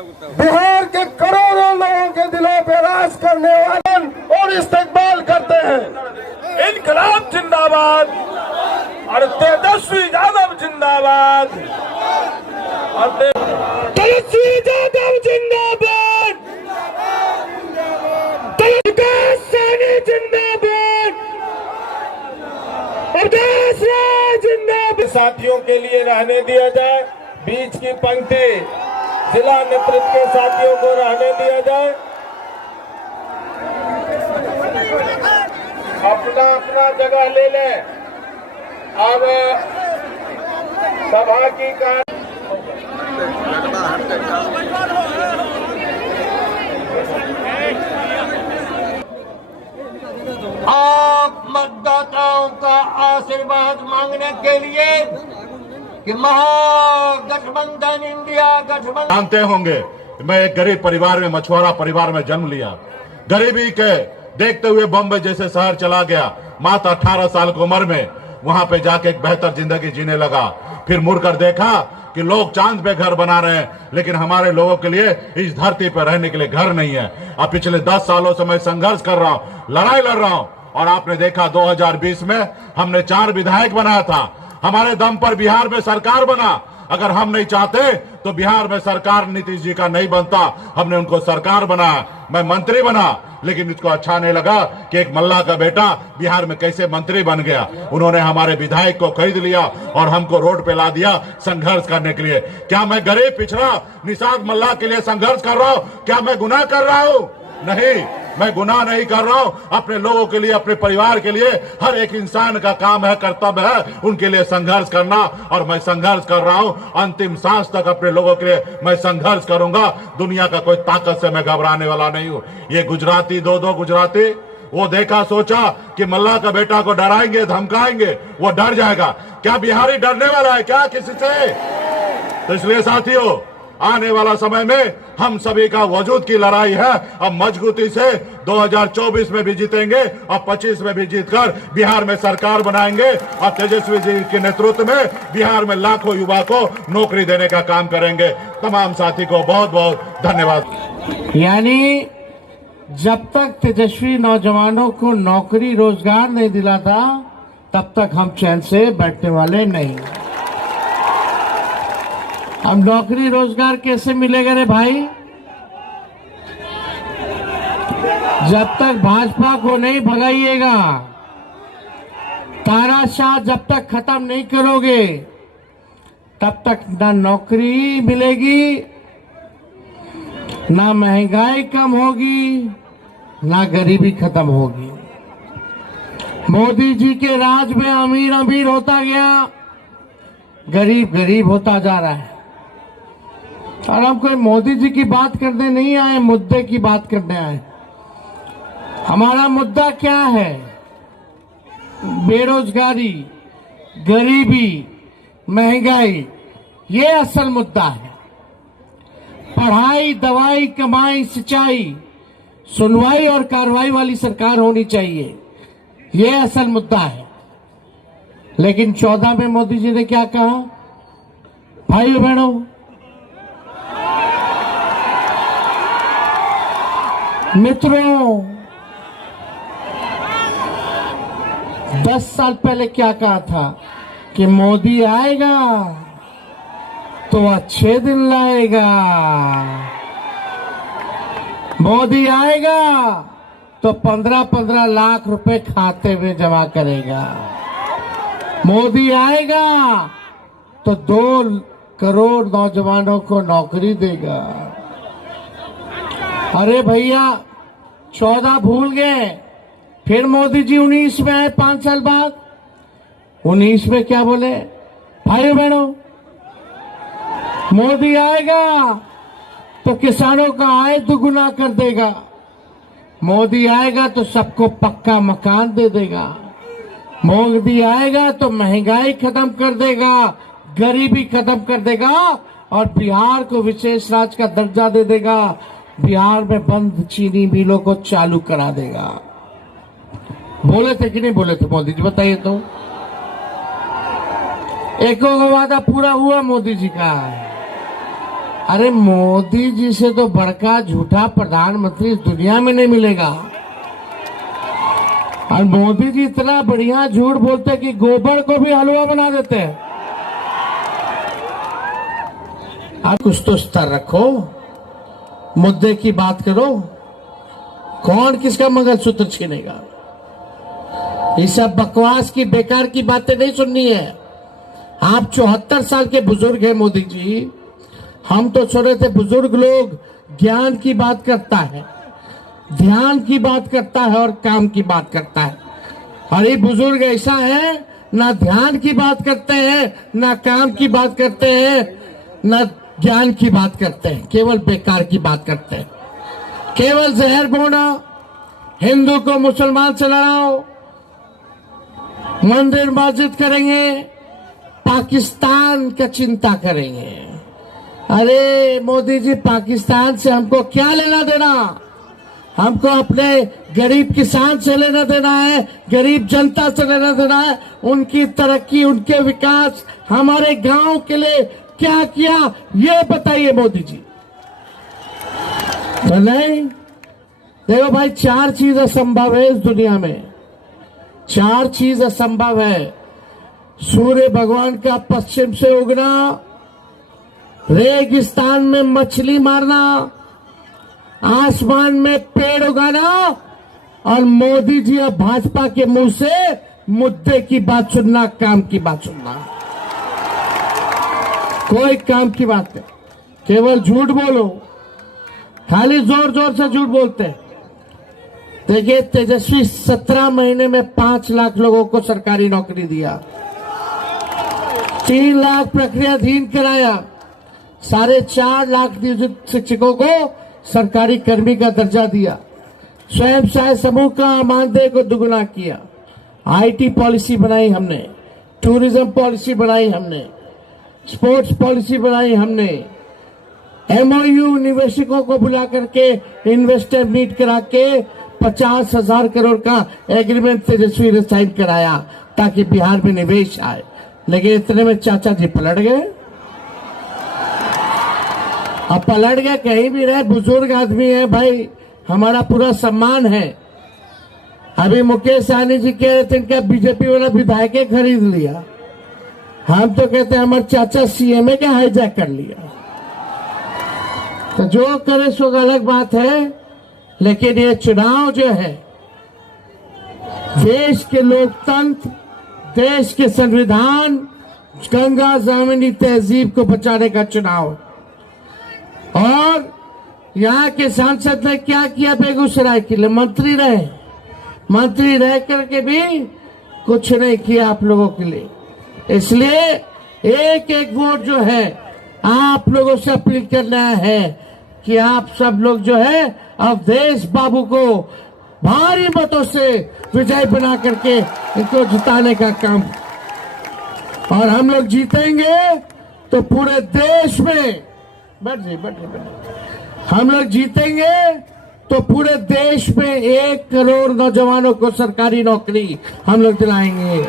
बिहार के करोड़ों लोगों के दिलों पे राज करने वाले और इस्तेमाल करते हैं। इनकलाब जिंदाबाद और तेजस्वी यादव जिंदाबाद और तेजस्वी यादव जिंदाबाद, विकास सैनी जिंदाबाद, अवधेश राय जिंदाबाद। साथियों के लिए रहने दिया जाए, बीच की पंक्ति जिला नेतृत्व के साथियों को रहने दिया जाए। अपना अपना जगह ले लें। अब सभा की आप मतदाताओं का आशीर्वाद मांगने के लिए कि महागठबंधन इंडिया गठबंधन। जानते होंगे मैं एक गरीब परिवार में, मछुआरा परिवार में जन्म लिया। गरीबी के देखते हुए बॉम्बे जैसे शहर चला गया। मात्र 18 साल की उम्र में वहां पे जाके एक बेहतर जिंदगी जीने लगा। फिर मुड़कर देखा कि लोग चांद पे घर बना रहे हैं, लेकिन हमारे लोगों के लिए इस धरती पर रहने के लिए घर नहीं है। अब पिछले 10 सालों से मैं संघर्ष कर रहा हूं, लड़ाई लड़ रहा हूं, और आपने देखा 2020 में हमने 4 विधायक बनाया था। हमारे दम पर बिहार में सरकार बना। अगर हम नहीं चाहते तो बिहार में सरकार नीतीश जी का नहीं बनता। हमने उनको सरकार बनाया, मैं मंत्री बना, लेकिन इसको अच्छा नहीं लगा कि एक मल्ला का बेटा बिहार में कैसे मंत्री बन गया। उन्होंने हमारे विधायक को खरीद लिया और हमको रोड पे ला दिया संघर्ष करने के लिए। क्या मैं गरीब पिछड़ा निषाद मल्ला के लिए संघर्ष कर रहा हूं? क्या मैं गुनाह कर रहा हूं? नहीं, मैं गुनाह नहीं कर रहा हूं। अपने लोगों के लिए, अपने परिवार के लिए हर एक इंसान का काम है, कर्तव्य है उनके लिए संघर्ष करना, और मैं संघर्ष कर रहा हूं। अंतिम सांस तक अपने लोगों के लिए मैं संघर्ष करूंगा। दुनिया का कोई ताकत से मैं घबराने वाला नहीं हूं। ये गुजराती, दो गुजराती, वो देखा सोचा कि मल्ला का बेटा को डराएंगे, धमकाएंगे, वो डर जाएगा। क्या बिहारी डरने वाला है क्या किसी से? तो इसलिए साथियों, आने वाला समय में हम सभी का वजूद की लड़ाई है। अब मजबूती से 2024 में भी जीतेंगे और 25 में भी जीतकर बिहार में सरकार बनाएंगे, और तेजस्वी जी के नेतृत्व में बिहार में लाखों युवा को नौकरी देने का काम करेंगे। तमाम साथी को बहुत बहुत धन्यवाद। यानी जब तक तेजस्वी नौजवानों को नौकरी रोजगार नहीं दिलाता, तब तक हम चैन से बैठने वाले नहीं। अब नौकरी रोजगार कैसे मिलेगा रे भाई? जब तक भाजपा को नहीं भगाइएगा, तानाशाह जब तक खत्म नहीं करोगे, तब तक ना नौकरी मिलेगी, ना महंगाई कम होगी, ना गरीबी खत्म होगी। मोदी जी के राज में अमीर अमीर होता गया, गरीब गरीब होता जा रहा है। और हम कोई मोदी जी की बात करने नहीं आए, मुद्दे की बात करने आए। हमारा मुद्दा क्या है? बेरोजगारी, गरीबी, महंगाई, ये असल मुद्दा है। पढ़ाई, दवाई, कमाई, सिंचाई, सुनवाई और कार्रवाई वाली सरकार होनी चाहिए, ये असल मुद्दा है। लेकिन 14 में मोदी जी ने क्या कहा? भाइयों बहनों, मित्रों, 10 साल पहले क्या कहा था कि मोदी आएगा तो अच्छे दिन लाएगा, मोदी आएगा तो 15-15 लाख रुपए खाते में जमा करेगा, मोदी आएगा तो 2 करोड़ नौजवानों को नौकरी देगा। अरे भैया, 14 भूल गए, फिर मोदी जी 19 में आए 5 साल बाद। 19 में क्या बोले? भाइयों बहनों, मोदी आएगा तो किसानों का आय दुगुना कर देगा, मोदी आएगा तो सबको पक्का मकान दे देगा, मोदी आएगा तो महंगाई खत्म कर देगा, गरीबी खत्म कर देगा, और बिहार को विशेष राज्य का दर्जा दे देगा, बिहार में बंद चीनी मिलों को चालू करा देगा। बोले थे कि नहीं बोले थे मोदी जी? बताइए तो। एक वादा पूरा हुआ मोदी जी का? अरे मोदी जी से तो बड़का झूठा प्रधानमंत्री इस दुनिया में नहीं मिलेगा। और मोदी जी इतना बढ़िया झूठ बोलते कि गोबर को भी हलवा बना देते हैं। आप कुछ तो स्तर रखो, मुद्दे की बात करो। कौन किसका मंगलसूत्र छीनेगा? ये सब बकवास की बेकार की बातें नहीं सुननी है। आप 74 साल के बुजुर्ग हैं मोदी जी। हम तो सुन रहे थे बुजुर्ग लोग ज्ञान की बात करता है, ध्यान की बात करता है और काम की बात करता है। और ये बुजुर्ग ऐसा है, ना ध्यान की बात करते हैं, ना काम की बात करते हैं, ना ज्ञान की बात करते हैं, केवल बेकार की बात करते हैं। केवल जहर बोना, हिंदू को मुसलमान से लड़ाओ, मंदिर मस्जिद करेंगे, पाकिस्तान का चिंता करेंगे। अरे मोदी जी, पाकिस्तान से हमको क्या लेना देना? हमको अपने गरीब किसान से लेना देना है, गरीब जनता से लेना देना है। उनकी तरक्की, उनके विकास, हमारे गांव के लिए क्या किया ये बताइए मोदी जी। तो नहीं, देखो भाई, 4 चीज असंभव है इस दुनिया में। 4 चीज असंभव है। सूर्य भगवान का पश्चिम से उगना, रेगिस्तान में मछली मारना, आसमान में पेड़ उगाना, और मोदी जी और भाजपा के मुंह से मुद्दे की बात सुनना, काम की बात सुनना। कोई काम की बात नहीं, केवल झूठ बोलो, खाली जोर जोर से झूठ बोलते हैं। देखिए, तेजस्वी 17 महीने में 5 लाख लोगों को सरकारी नौकरी दिया, 3 लाख प्रक्रियाधीन कराया, 4.5 लाख नियोजित शिक्षकों को सरकारी कर्मी का दर्जा दिया, स्वयं सहायता समूह का मानदेय को दुगुना किया, आईटी पॉलिसी बनाई हमने, टूरिज्म पॉलिसी बनाई हमने, स्पोर्ट्स पॉलिसी बनाई हमने, एमओयू निवेशकों को बुला करके इन्वेस्टर मीट करा के 50,000 करोड़ का एग्रीमेंट तेजस्वी ने साइन कराया ताकि बिहार में निवेश आए। लेकिन इतने में चाचा जी पलट गए। अब पलट गए, कहीं भी रहे, बुजुर्ग आदमी है भाई, हमारा पूरा सम्मान है। अभी मुकेश सहनी जी कह रहे थे इनका बीजेपी वाला विधायक खरीद लिया। हम तो कहते हैं हमारे चाचा सीएमए का हाईजैक कर लिया। तो जो करे सो अलग बात है, लेकिन ये चुनाव जो है देश के लोकतंत्र, देश के संविधान, गंगा जमुनी तहजीब को बचाने का चुनाव। और यहाँ के सांसद ने क्या किया? बेगूसराय के लिए मंत्री रहे, मंत्री रह करके भी कुछ नहीं किया आप लोगों के लिए। इसलिए एक एक वोट जो है आप लोगों से अपील करना है कि आप सब लोग जो है अवधेश बाबू को भारी मतों से विजय बना करके इनको जिताने का काम। और हम लोग जीतेंगे तो पूरे देश में हम लोग जीतेंगे तो पूरे देश में 1 करोड़ नौजवानों को सरकारी नौकरी हम लोग दिलाएंगे।